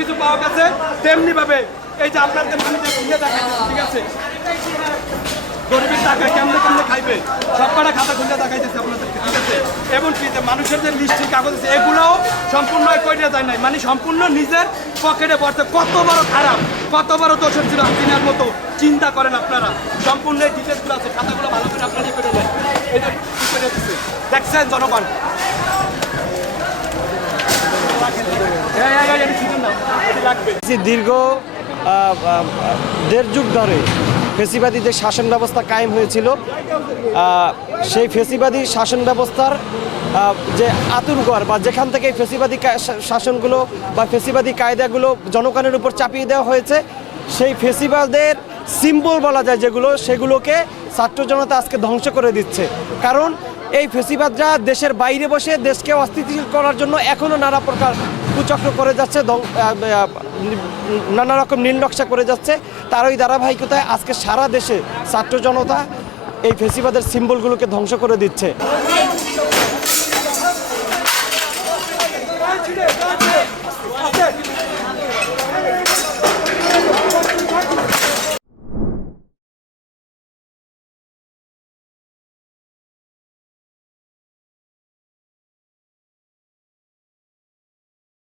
কিছু পাওয়া গেছে তেমনি ভাবে এই যে আপনাদের মানুষের খুলে দেখা ঠিক আছে? গরিবের টাকা কেমনে কেমনে খাইবে? সব কটা খাতা খুলে দেখাইতেছে আপনাদেরকে, ঠিক আছে? এবং কি যে মানুষের যে লিস্টি কাগজ আছে, এগুলোও সম্পূর্ণ কইটা যায় নাই। মানে সম্পূর্ণ নিজের পকেটে পড়ছে কত বড় খারাপ, কত বড় দোষের ছিল দিনের মতো। চিন্তা করেন আপনারা। সম্পূর্ণ ডিটেলসগুলো আছে, খাতাগুলো ভালো করে আপনারা ইয়ে করে নেন। এটা করে দেখছেন জনগণ এই, এই, এই, এটা শুনুন না, এটা লাগবে যে দীর্ঘ দেড় যুগ ধরে ফেসিবাদী যে শাসন ব্যবস্থা কায়েম হয়েছিল। সেই ফেসিবাদী শাসন ব্যবস্থার যে আতুরঘর বা যেখান থেকে ফেসিবাদী শাসনগুলো বা ফেসিবাদী কায়দাগুলো জনগণের উপর চাপিয়ে দেওয়া হয়েছে, সেই ফেসিবাদের সিম্বল বলা যায় যেগুলো, সেগুলোকে ছাত্র জনতা আজকে ধ্বংস করে দিচ্ছে। কারণ এই ফেসিবাদরা দেশের বাইরে বসে দেশকে অস্থিতিশীল করার জন্য এখনও নানা প্রকার কুচক্র করে যাচ্ছে নানা রকম নীল নকশা করে যাচ্ছে। তার ওই ধারাবাহিকতায় আজকে সারা দেশে ছাত্র জনতা এই ফেসিবাদের সিম্বলগুলোকে ধ্বংস করে দিচ্ছে।